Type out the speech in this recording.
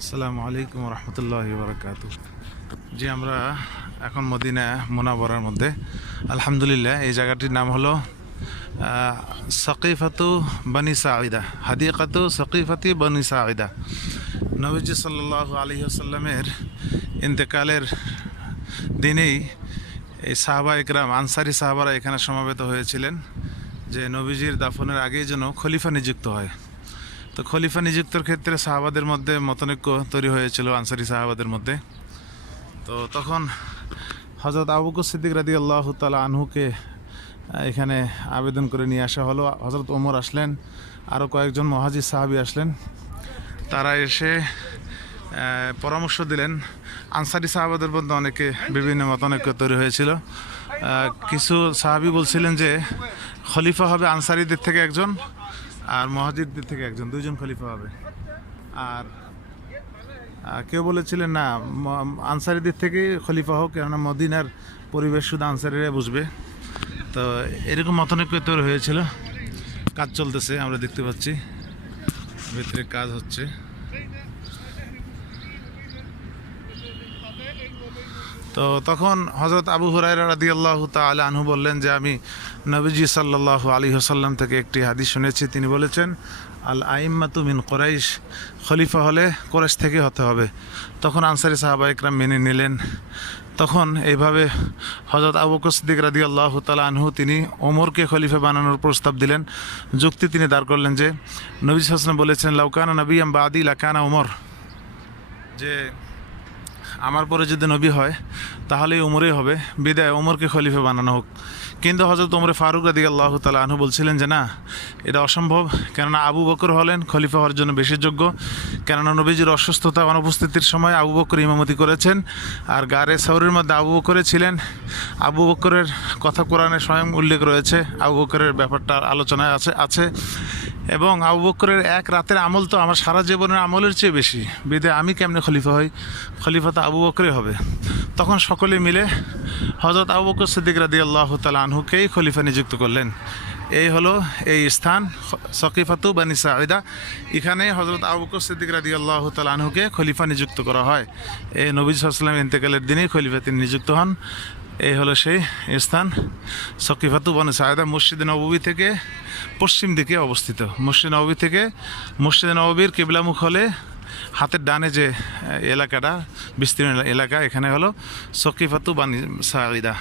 আসসালামু আলাইকুম রহমতুল্লাহি বারাকাতু। জি, আমরা এখন মদিনা মুনাওয়ারার মধ্যে। আলহামদুলিল্লাহ, এই জায়গাটির নাম হলো সাকিফাতু বনি সাঈদা, হাদিকাতু সাকিফাতি বনি সাঈদা। নবীজি সাল্লাল্লাহু আলাইহি ওয়াসাল্লামের ইন্তেকালের দিনেই এই সাহাবা ইকরাম, আনসারি সাহাবারা এখানে সমবেত হয়েছিলেন যে নবীজির দাফনের আগেই যেন খলিফা নিযুক্ত হয়। তো খলিফা নিযুক্তর ক্ষেত্রে সাহাবাদের মধ্যে মতনৈক্য তৈরি হয়েছিল আনসারি সাহাবাদের মধ্যে। তো তখন হযরত আবু বকর সিদ্দিক রাদিয়াল্লাহু তাআলা আনহুকে এখানে আবেদন করে নিয়ে আসা হলো। হযরত ওমর আসলেন, আরও কয়েকজন মুহাজির সাহাবী আসলেন। তারা এসে পরামর্শ দিলেন। আনসারি সাহাবাদের মধ্যে অনেকে বিভিন্ন মতানৈক্য তৈরি হয়েছিল। কিছু সাহাবী বলছিলেন যে খলিফা হবে আনসারিদের থেকে একজন, আর মুহাজিরদের থেকে একজন, দুইজন খলিফা হবে। আর কেউ বলেছিলেন না, আনসারিদের থেকে খলিফা হোক, কেননা মদিনার পরিবেশ শুধু আনসারিরা বুঝবে। তো এরকম মতানৈক্য তৈরি হয়েছিল। কাজ চলতেছে, আমরা দেখতে পাচ্ছি ভিতরে কাজ হচ্ছে। তো তখন হযরত আবু হুরায়রা রাদিয়াল্লাহু তাআলা আনহু বললেন যে আমি নবীজি সাল্লাল্লাহু আলাইহি ওয়াসাল্লাম থেকে একটি হাদিস শুনেছি, তিনি বলেছেন আল আইম্মাতু মিন কুরাইশ, খলিফা হলে কুরাইশ থেকে হতে হবে। তখন আনসারী সাহাবা ইকরাম মেনে নিলেন। তখন এইভাবে হযরত আবু বকর সিদ্দিক রাদিয়াল্লাহু তাআলা আনহু তিনি ওমরকে খলিফা বানানোর প্রস্তাব দিলেন। যুক্তি তিনি দাঁড় করলেন যে নবী সাল্লাল্লাহু আলাইহি ওয়াসাল্লাম বলেছেন লাউকানা নবিয়্যাম বাদি লাকানা ওমর, যে আমার পরে যদি নবী হয় তাহলে ওমরই হবে, বিদায় ওমরকে খলিফা বানানো হোক। কিন্তু হযরত ওমর ফারুক রাদিয়াল্লাহু তাআলা আনহু বলছিলেন যে না, এটা অসম্ভব, কেননা আবু বকর হলেন খলিফা হওয়ার জন্য বেশি যোগ্য। কেননা নবীজির অসুস্থতা অনুপস্থিতির সময় আবু বকর ইমামতি করেছেন, আর গারে সাউরের মধ্যে আবু বকরে ছিলেন। আবু বকরের কথা কোরআনে স্বয়ং উল্লেখ রয়েছে, আবু বকরের ব্যাপারটা আলোচনায় আছে। এবং আবু বকরের এক রাতের আমল তো আমার সারা জীবনের আমলের চেয়ে বেশি, বিদায় আমি কেমনে খলিফা হই? খলিফা তো আবু বকরই হবে। তখন সকলে মিলে হযরত আবু বকর সিদ্দিক রাদিয়াল্লাহু তাআলা আনহুকেই খলিফা নিযুক্ত করলেন। এই হলো এই স্থান সাকিফাতু বনি সাঈদা। এখানে হযরত আবু বকর সিদ্দিক রাদিয়াল্লাহু তাআলা আনহুকে খলিফা নিযুক্ত করা হয়। এই নবী সাল্লাল্লাহু আলাইহি ওয়াসাল্লামের ইন্তেকালের দিনেই খলিফা তিনি নিযুক্ত হন। এই হলো সেই স্থান সাকিফাতু বনি সাঈদা। মসজিদ নববী থেকে পশ্চিম দিকে অবস্থিত। মসজিদ নববী থেকে মসজিদ নববীর কিবলামুখ হলে হাতের ডানে যে এলাকাটা, বিস্তীর্ণ এলাকা, এখানে হলো সাকিফাতু বনি সাঈদা।